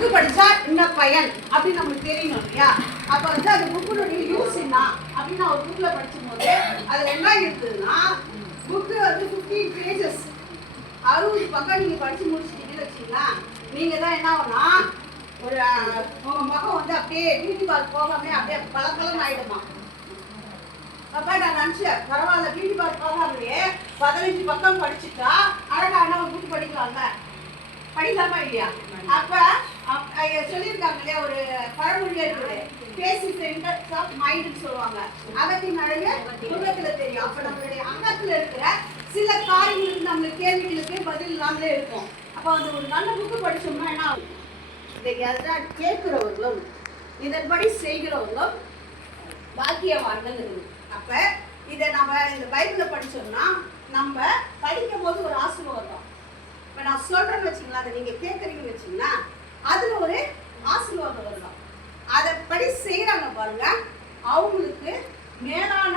Book படிச்சா என்ன பயன் அப்படின்னு நம்மளுக்கு தெரியணும் இல்லையா? அப்ப வந்து அந்த புக்குடைய யூஸ் என்ன அப்படின்னு நான் ஒரு புக்ல படிச்சும் போது அதுல என்ன இருக்குதுன்னா, புக்கு வந்து 15 பேஜஸ் 60 பக்கம் நீங்க படிச்சு முடிச்சிட்டீங்கன்னு வச்சுங்களா, நீங்க தான் என்ன ஆகும்னா ஒரு உங்க முகம் வந்து அப்படியே பியூட்டி பார்க் போகாம அப்படியே பளபளன்னு ஆயிடுமா. அப்ப நான் நினைச்சேன், பரவாயில்ல பியூட்டி பார்க் போகாமலே 15 பக்கம் படிச்சுட்டா அழகான ஒரு புக் படிக்கலாம்ல, படிக்கலாமா இல்லையா? அப்ப சொல்லியிருக்காங்க இல்லையா, ஒரு பழமொழியா இருக்குது, பேசி சென்டர்ஸ் ஆஃப் மைண்ட்னு சொல்லுவாங்க. அகத்தின் அழகு உலகத்துல தெரியும். அப்ப நம்மளுடைய அங்கத்துல இருக்கிற சில காரியங்களுக்கு நம்மளுக்கு கேள்விகளுக்கு பதில் இல்லாமலே இருக்கும். அப்ப வந்து ஒரு நல்ல புக்கு படிச்சோம்னா என்ன ஆகும், இதை எதாவது கேட்கிறவர்களும் இதன்படி செய்கிறவர்களும் பாக்கியவான்கள் இருக்குது. அப்ப இதை நம்ம இந்த பைபிள படிச்சோம்னா நம்ம படிக்கும் போது ஒரு ஆசீர்வாதம். இப்ப நான் சொல்றேன்னு வச்சுங்களா, அதை நீங்க கேட்கறீங்கன்னு வச்சுங்களா, அதுல ஒரு ஆசீர்வாதம் வரலாம். அதை படி செய்யறாங்க பாருங்க, அவங்களுக்கு மேலான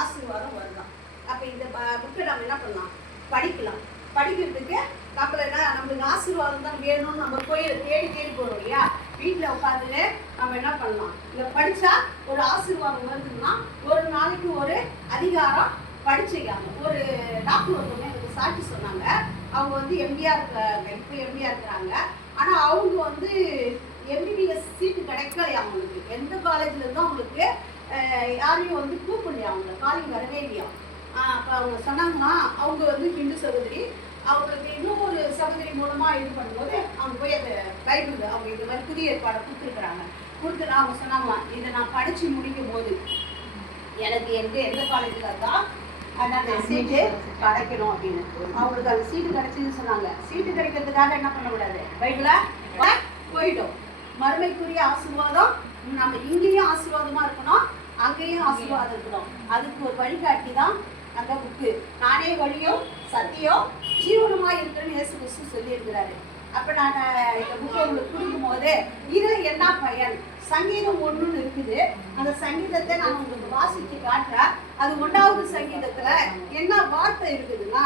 ஆசீர்வாதம் வரலாம். அப்ப இந்த புக்கை நம்ம என்ன பண்ணலாம், படிக்கலாம். படிக்கிறதுக்கு நம்மளுக்கு ஆசீர்வாதம் தான் வேணும்னு நம்ம போய் தேடி தேடி போறோம் இல்லையா? வீட்டில் உட்காந்துட்டு நம்ம என்ன பண்ணலாம், இதை படிச்சா ஒரு ஆசீர்வாதம் வருதுன்னா ஒரு நாளைக்கு ஒரு அதிகாரம் படிச்சுக்காங்க. ஒரு டாக்டர் ஒருத்தவங்க எனக்கு சாட்சி சொன்னாங்க. அவங்க வந்து எம்பிஆர் இப்போ எம்பிஆர் இருக்கிறாங்க. ஆனால் அவங்க வந்து எம்பிபிஎஸ் சீட்டு கிடைக்கலையா அவங்களுக்கு. எந்த காலேஜ்ல இருந்தும் அவங்களுக்கு யாரையும் வந்து கூப்பிடலையா, அவங்க காலிங் வரவே இல்லையா. அப்போ அவங்க சொன்னாங்கன்னா, அவங்க வந்து ஹிந்து சகோதரி, அவங்களுக்கு இன்னும் ஒரு சகோதரி மூலமா இது பண்ணும்போது அவங்க போய் அந்த பைபிள் அவங்க இந்த மாதிரி புதிய ஏற்பாடை கொடுத்துருக்குறாங்க. கொடுத்துனா அவங்க சொன்னாங்களாம், இதை நான் படிச்சு முடிக்கும் போது எனக்கு எந்த காலேஜில் தான் அந்த சீட்டு கிடைக்கணும் அப்படின்னு. அவங்களுக்கு அந்த சீட்டு கிடைச்சதுன்னு சொன்னாங்க. சீட்டு கிடைக்கிறதுக்காக என்ன பண்ணக்கூடாது, பைபிளை போயிட்டோம். மறுமைக்குரிய ஆசீர்வாதம் நம்ம இங்கேயும் ஆசீர்வாதமா இருக்கணும், அங்கேயும் ஆசீர்வாதம் இருக்கணும். அதுக்கு ஒரு வழிகாட்டி தான் அந்த புக்கு. நானே வழியும் சத்தியம் ஜீவனமா இருக்கிறேன்னு இயேசு கிறிஸ்து சொல்லி இருக்கிறாரு. அப்ப நான் இந்த புக்கை உங்களுக்கு கொடுக்கும் போது இதுல என்ன பயன், சங்கீதம் 1 இருக்குது. அந்த சங்கீதத்தை நான் உங்களுக்கு வாசிச்சு காட்டுறேன். அது 1வது சங்கீதத்துல என்ன வார்த்தை இருக்குதுன்னா,